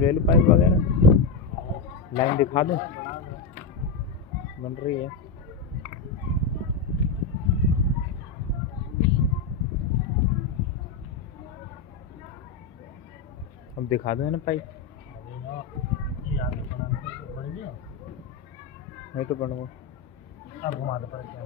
ले लो पाइप वगैरह, लाइन दिखा दो, बन रही है। अब दिखा दो है ना पाइप, नहीं तो बनवा अब घुमा दो पर क्या